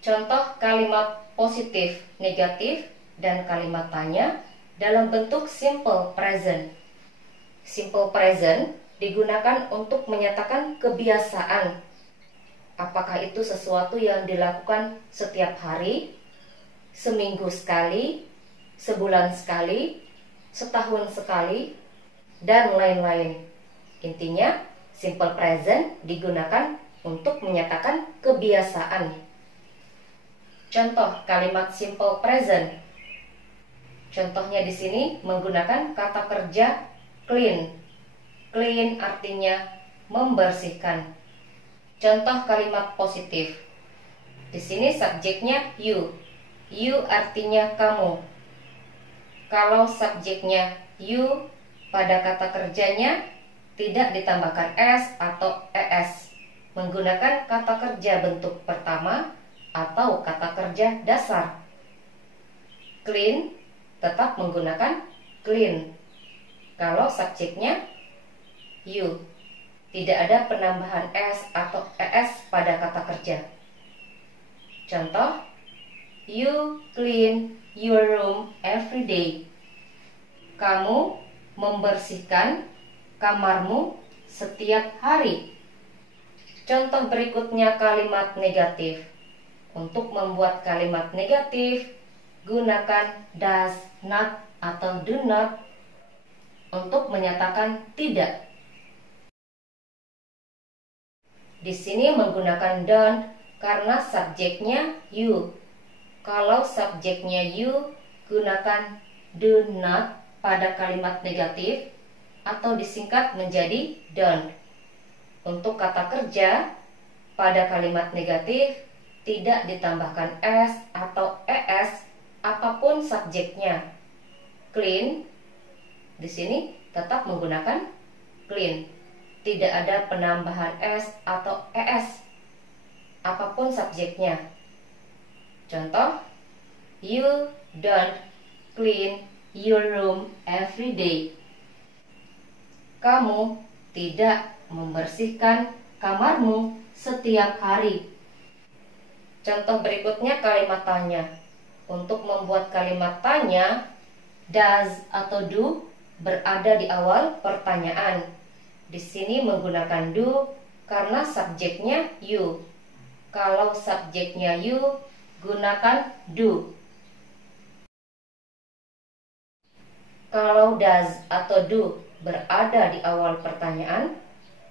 Contoh kalimat positif, negatif, dan kalimat tanya dalam bentuk simple present. Simple present digunakan untuk menyatakan kebiasaan. Apakah itu sesuatu yang dilakukan setiap hari, seminggu sekali, sebulan sekali, setahun sekali, dan lain-lain. Intinya, simple present digunakan untuk menyatakan kebiasaan. Contoh kalimat simple present. Contohnya di sini menggunakan kata kerja clean. Clean artinya membersihkan. Contoh kalimat positif. Di sini subjeknya you. You artinya kamu. Kalau subjeknya you pada kata kerjanya tidak ditambahkan s atau es, menggunakan kata kerja bentuk pertama atau kata kerja dasar. Clean tetap menggunakan clean. Kalau subjeknya you, tidak ada penambahan s atau es pada kata kerja. Contoh, you clean your room every day. Kamu membersihkan kamarmu setiap hari. Contoh berikutnya kalimat negatif. Untuk membuat kalimat negatif, gunakan does not atau do not untuk menyatakan tidak. Di sini menggunakan don't karena subjeknya you. Kalau subjeknya you, gunakan do not pada kalimat negatif atau disingkat menjadi don't. Untuk kata kerja pada kalimat negatif tidak ditambahkan s atau es apapun subjeknya. Clean di sini tetap menggunakan clean. Tidak ada penambahan s atau es apapun subjeknya. Contoh, you don't clean your room every day. Kamu tidak membersihkan kamarmu setiap hari. Contoh berikutnya kalimat tanya. Untuk membuat kalimat tanya, does atau do berada di awal pertanyaan. Di sini menggunakan do karena subjeknya you. Kalau subjeknya you, gunakan do. Kalau does atau do berada di awal pertanyaan,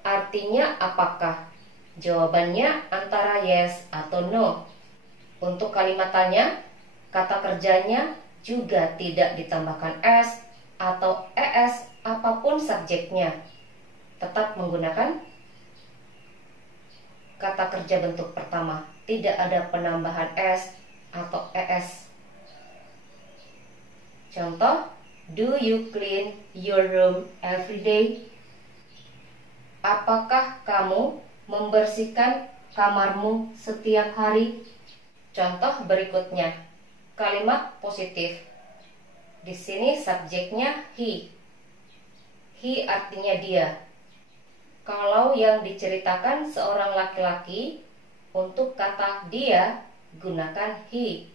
artinya apakah? Jawabannya antara yes atau no. Untuk kalimat tanya, kata kerjanya juga tidak ditambahkan s atau es apapun subjeknya. Tetap menggunakan kata kerja bentuk pertama. Tidak ada penambahan s atau es. Contoh, do you clean your room every day? Apakah kamu membersihkan kamarmu setiap hari? Contoh berikutnya, kalimat positif. Di sini subjeknya he. He artinya dia. Kalau yang diceritakan seorang laki-laki, untuk kata dia gunakan he.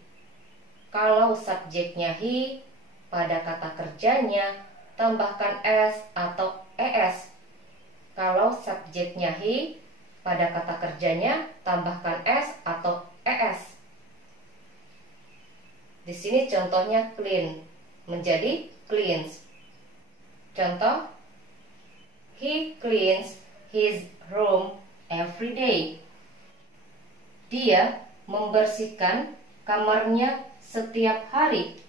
Kalau subjeknya he, pada kata kerjanya tambahkan s atau es. Kalau subjeknya he, pada kata kerjanya tambahkan s atau es. Di sini contohnya clean menjadi cleans. Contoh, he cleans his room every day. Dia membersihkan kamarnya setiap hari.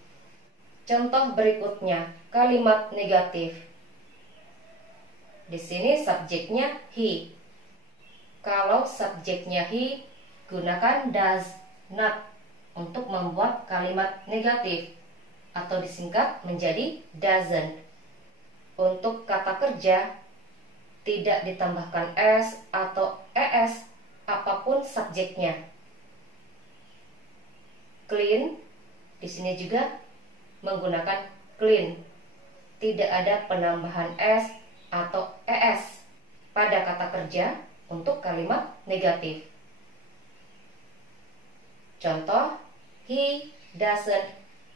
Contoh berikutnya, kalimat negatif. Di sini subjeknya he. Kalau subjeknya he, gunakan does not untuk membuat kalimat negatif atau disingkat menjadi doesn't. Untuk kata kerja tidak ditambahkan s atau es apapun subjeknya. Clean di sini juga menggunakan clean. Tidak ada penambahan s atau es pada kata kerja untuk kalimat negatif. Contoh, he doesn't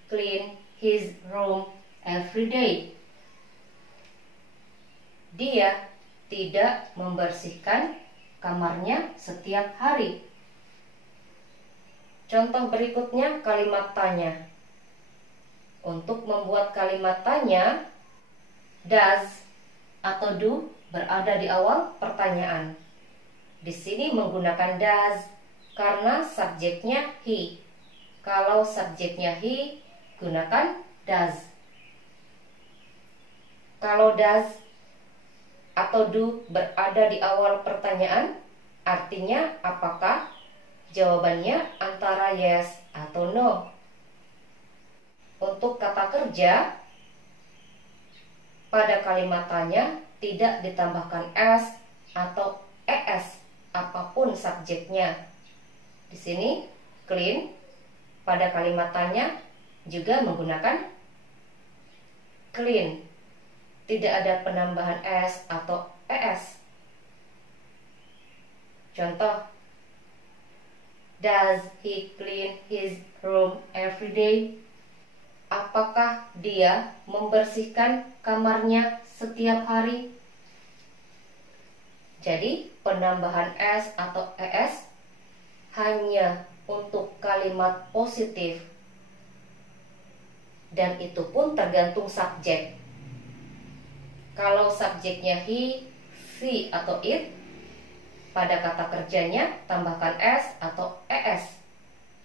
clean his room every day. Dia tidak membersihkan kamarnya setiap hari. Contoh berikutnya kalimat tanya. Untuk membuat kalimat tanya, does atau do berada di awal pertanyaan. Di sini menggunakan does karena subjeknya he. Kalau subjeknya he, gunakan does. Kalau does atau do berada di awal pertanyaan, artinya apakah? Jawabannya antara yes atau no. Untuk kata kerja, pada kalimat tanya tidak ditambahkan s atau es, apapun subjeknya. Di sini clean pada kalimat tanya juga menggunakan clean. Tidak ada penambahan s atau es. Contoh, does he clean his room every day? Apakah dia membersihkan kamarnya setiap hari? Jadi penambahan s atau es hanya untuk kalimat positif, dan itu pun tergantung subjek. Kalau subjeknya he, she atau it, pada kata kerjanya tambahkan s atau es.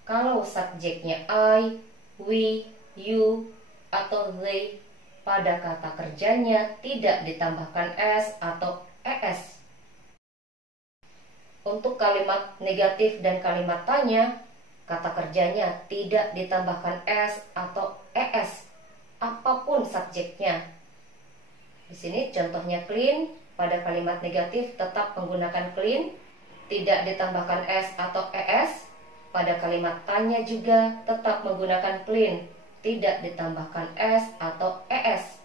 Kalau subjeknya I, we, you atau they, pada kata kerjanya tidak ditambahkan s atau es. Untuk kalimat negatif dan kalimat tanya, kata kerjanya tidak ditambahkan s atau es, apapun subjeknya. Di sini contohnya clean, pada kalimat negatif tetap menggunakan clean, tidak ditambahkan s atau es. Pada kalimat tanya juga tetap menggunakan clean, tidak ditambahkan s atau es.